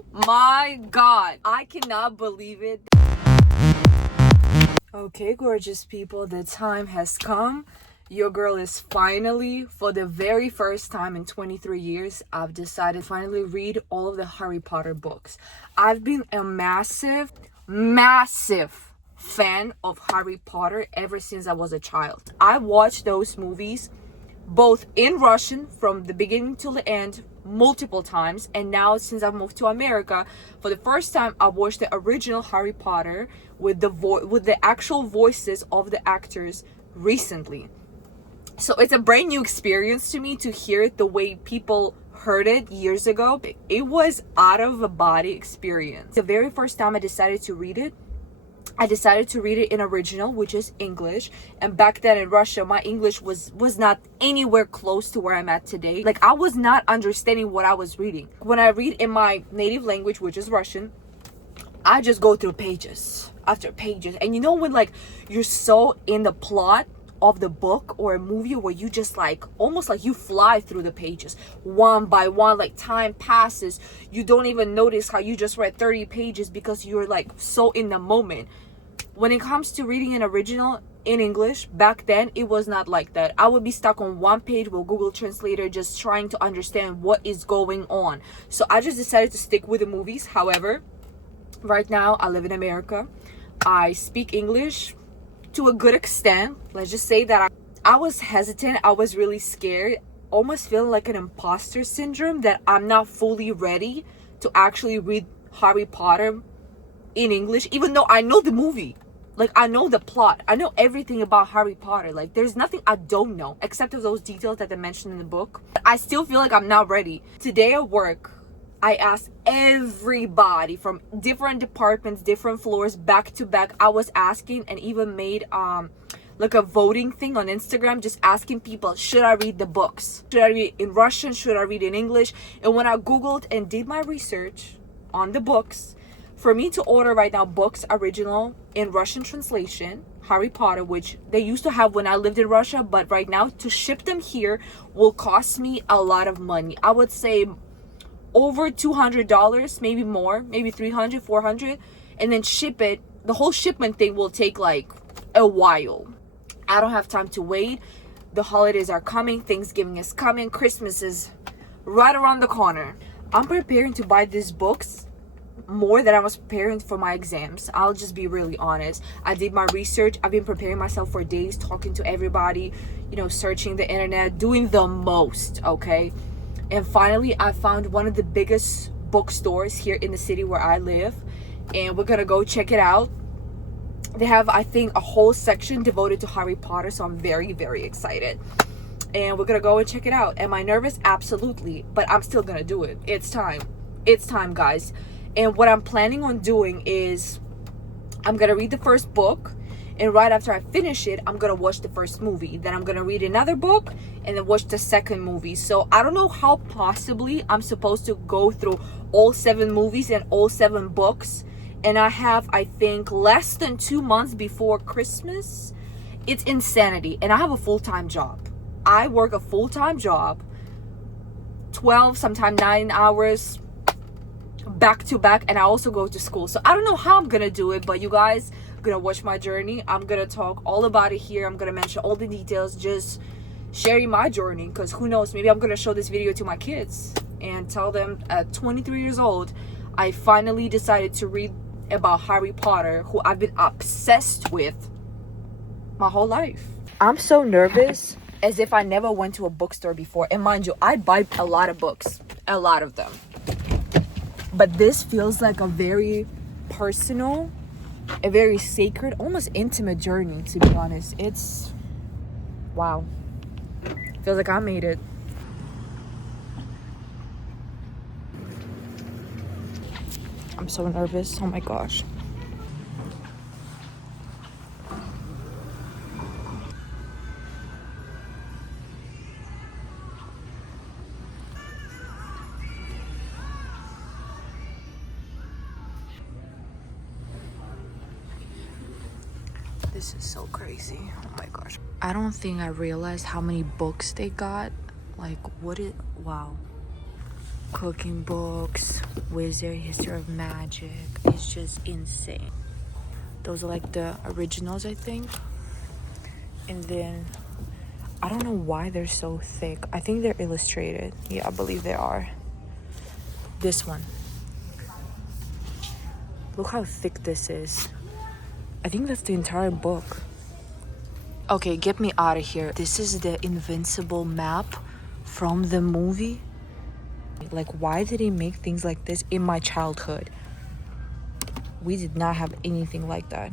Oh my god, I cannot believe it. Okay, gorgeous people, the time has come. Your girl is finally, for the very first time in 23 years, I've decided to finally read all of the Harry Potter books. I've been a massive fan of Harry Potter ever since I was a child. I watched those movies both in Russian from the beginning to the end multiple times, and now since I've moved to America, for the first time I watched the original Harry Potter with the actual voices of the actors recently. So it's a brand new experience to me to hear it the way people heard it years ago. It was out of a body experience. The very first time I decided to read it, I decided to read it in original, which is English. And back then in Russia, my English was not anywhere close to where I'm at today. Like, I was not understanding what I was reading. When I read in my native language, which is Russian, I just go through pages after pages. And you know when like you're so in the plot of the book or a movie where you just like almost like you fly through the pages one by one, like time passes, you don't even notice how you just read 30 pages because you're like so in the moment. When it comes to reading an original in English, back then it was not like that. I would be stuck on one page with Google Translator just trying to understand what is going on. So I just decided to stick with the movies. However, right now I live in America. I speak English to a good extent. Let's just say that I was hesitant. I was really scared, almost feeling like an imposter syndrome that I'm not fully ready to actually read Harry Potter in English, even though I know the movie. Like, I know the plot. I know everything about Harry Potter. Like, there's nothing I don't know except of those details that they mentioned in the book. I still feel like I'm not ready. Today at work, I asked everybody from different departments, different floors, back to back. I was asking and even made like a voting thing on Instagram, just asking people, should I read the books? Should I read in Russian? Should I read in English? And when I Googled and did my research on the books, for me to order right now books original in Russian translation, Harry Potter, which they used to have when I lived in Russia, but right now to ship them here will cost me a lot of money. I would say over $200, maybe more, maybe 300, 400, and then ship it. The whole shipment thing will take like a while. I don't have time to wait. The holidays are coming, Thanksgiving is coming, Christmas is right around the corner. I'm preparing to buy these books more than I was preparing for my exams. I'll just be really honest. I did my research. I've been preparing myself for days, talking to everybody, you know, searching the internet, doing the most, okay? And finally, I found one of the biggest bookstores here in the city where I live, and we're gonna go check it out. They have, I think, a whole section devoted to Harry Potter, so I'm very, very excited. And we're gonna go and check it out. Am I nervous? Absolutely, but I'm still gonna do it. It's time. It's time, guys. And what I'm planning on doing is I'm gonna read the first book, and right after I finish it, I'm gonna watch the first movie. Then I'm gonna read another book and then watch the second movie. So I don't know how possibly I'm supposed to go through all 7 movies and all 7 books. And I have, I think, less than 2 months before Christmas. It's insanity. And I have a full-time job. I work a full-time job, 12, sometimes 9 hours, back to back, and I also go to school. So I don't know how I'm gonna do it, but you guys are gonna watch my journey. I'm gonna talk all about it here. I'm gonna mention all the details, just sharing my journey, because who knows, maybe I'm gonna show this video to my kids and tell them at 23 years old I finally decided to read about Harry Potter, who I've been obsessed with my whole life. I'm so nervous, as if I never went to a bookstore before. And mind you, I buy a lot of books, a lot of them, but this feels like a very personal, a very sacred, almost intimate journey, to be honest. It's wow. Feels like I made it. I'm so nervous. Oh my gosh. This is so crazy. Oh my gosh. I don't think I realized how many books they got. Like, wow. Cooking books, wizard, history of magic. It's just insane. Those are like the originals, I think. And then I don't know why they're so thick. I think they're illustrated. Yeah, I believe they are. This one. Look how thick this is. I think that's the entire book. Okay, get me out of here. This is the Invincible map from the movie. Like, why did he make things like this in my childhood? We did not have anything like that.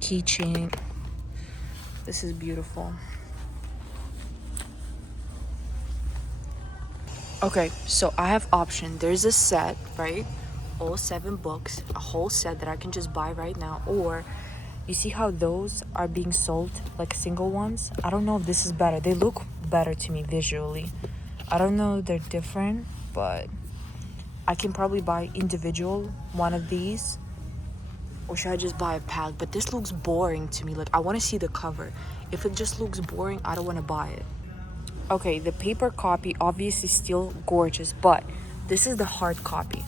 Keychain. This is beautiful. Okay, so I have option. There's a set, right? All 7 books, a whole set that I can just buy right now. Or you see how those are being sold like single ones? I don't know if this is better. They look better to me visually. I don't know if they're different, but I can probably buy individual one of these. Or should I just buy a pack? But this looks boring to me. Like, I want to see the cover. If it just looks boring, I don't want to buy it. Okay, the paper copy obviously still gorgeous, but this is the hard copy.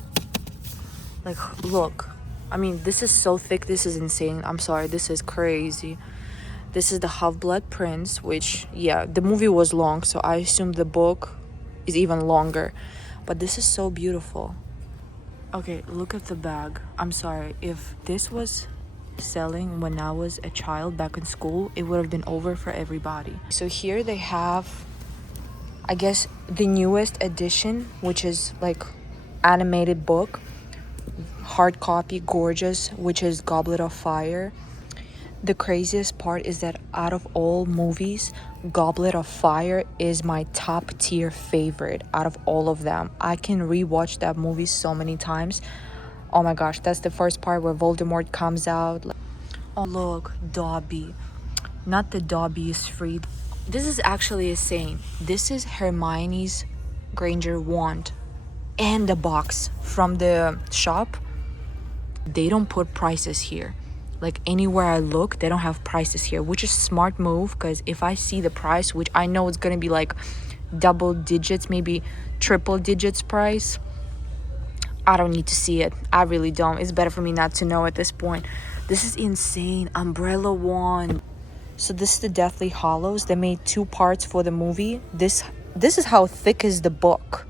Like, look. I mean, this is so thick. This is insane. I'm sorry. This is crazy. This is the Half-Blood Prince, which, yeah, the movie was long, so I assume the book is even longer. But this is so beautiful. Okay, look at the bag. I'm sorry. If this was selling when I was a child back in school, it would have been over for everybody. So here they have, I guess, the newest edition, which is like animated book. Hard copy, gorgeous, which is Goblet of Fire. The craziest part is that out of all movies, Goblet of Fire is my top tier favorite out of all of them. I can rewatch that movie so many times. Oh my gosh, that's the first part where Voldemort comes out. Oh look, Dobby. Not the Dobby is free. This is actually a saying. This is Hermione's Granger wand and the box from the shop. They don't put prices here. Like, anywhere I look, they don't have prices here, which is smart move, because if I see the price, which I know it's gonna be like double digits, maybe triple digits price, I don't need to see it. I really don't. It's better for me not to know at this point. This is insane. Umbrella wand. So this is the Deathly Hallows. They made 2 parts for the movie. This is how thick is the book.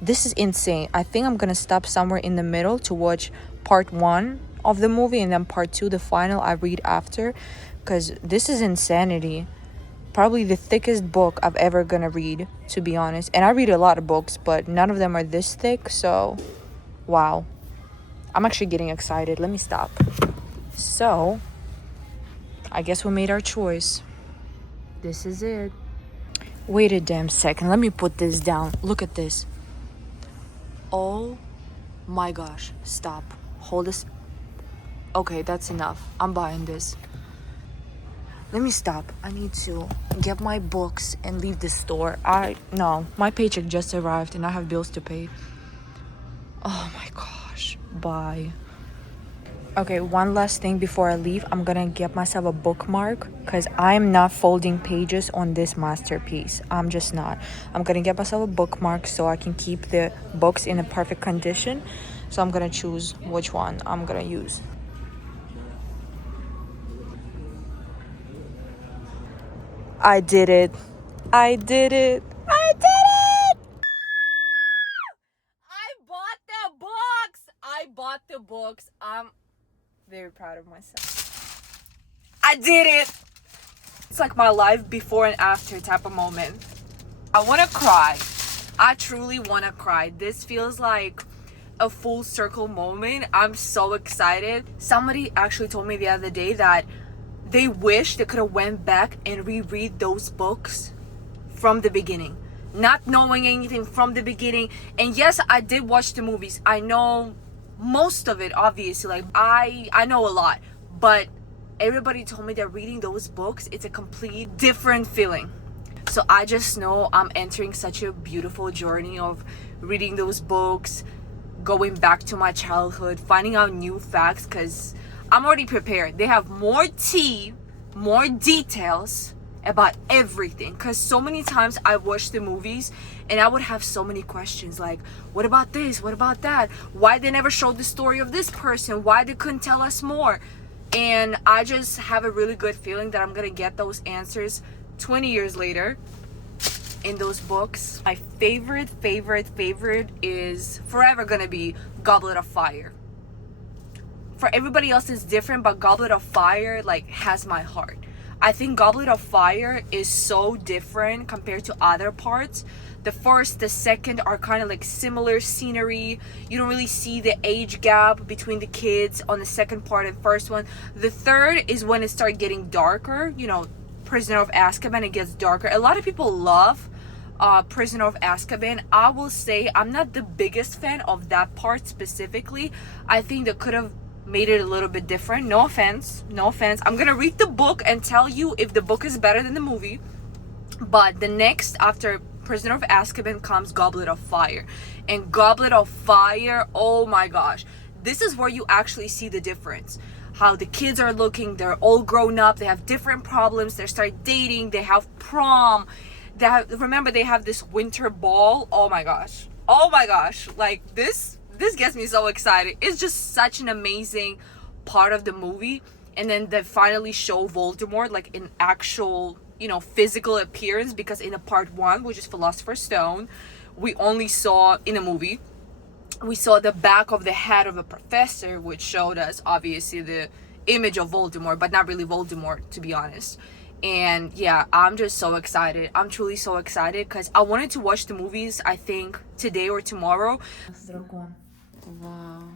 This is insane. I think I'm gonna stop somewhere in the middle to watch part 1 of the movie, and then part 2, the final, I read after, because this is insanity. Probably the thickest book I've ever gonna read, to be honest. And I read a lot of books, but none of them are this thick, so wow. I'm actually getting excited. Let me stop. So I guess we made our choice. This is it. Wait a damn second. Let me put this down. Look at this. Oh my gosh. Stop. Hold this. Okay, that's enough. I'm buying this. Let me stop. I need to get my books and leave the store. No, my paycheck just arrived and I have bills to pay. Oh my gosh. Bye. Okay, one last thing before I leave. I'm gonna get myself a bookmark because I'm not folding pages on this masterpiece. I'm just not. I'm gonna get myself a bookmark so I can keep the books in a perfect condition. So I'm gonna choose which one I'm gonna use. I did it. I did it. I did it! I bought the books. I bought the books. I'm very proud of myself. I did it. It's like my life before and after type of moment. I want to cry. I truly want to cry. This feels like a full circle moment. I'm so excited. Somebody actually told me the other day that they wish they could have went back and reread those books from the beginning, not knowing anything from the beginning. And yes, I did watch the movies. I know most of it, obviously. Like, I know a lot, but everybody told me that reading those books, it's a complete different feeling. So I just know I'm entering such a beautiful journey of reading those books, going back to my childhood, finding out new facts, because I'm already prepared. They have more tea, more details, about everything. Because so many times I watched the movies and I would have so many questions like, what about this, what about that, why they never showed the story of this person, why they couldn't tell us more. And I just have a really good feeling that I'm gonna get those answers 20 years later in those books. My favorite is forever gonna be Goblet of Fire. For everybody else it's different, but Goblet of Fire like has my heart. I think Goblet of Fire is so different compared to other parts. The first, the second are kind of like similar scenery. You don't really see the age gap between the kids on the second part and first one. The third is when it starts getting darker. You know, Prisoner of Azkaban, it gets darker. A lot of people love Prisoner of Azkaban. I will say I'm not the biggest fan of that part specifically. I think they could have made it a little bit different. No offense. I'm gonna read the book and tell you if the book is better than the movie. But the next after Prisoner of Azkaban comes Goblet of Fire. And Goblet of Fire, oh my gosh, this is where you actually see the difference. How the kids are looking, they're all grown up, they have different problems, they start dating, they have prom, remember they have this winter ball. Oh my gosh, like this gets me so excited. It's just such an amazing part of the movie. And then they finally show Voldemort like in actual, you know, physical appearance, because in a part 1, which is Philosopher's Stone, we only saw in a movie, we saw the back of the head of a professor, which showed us obviously the image of Voldemort, but not really Voldemort, to be honest. And yeah, I'm just so excited. I'm truly so excited because I wanted to watch the movies, I think today or tomorrow. Дракон. Вау.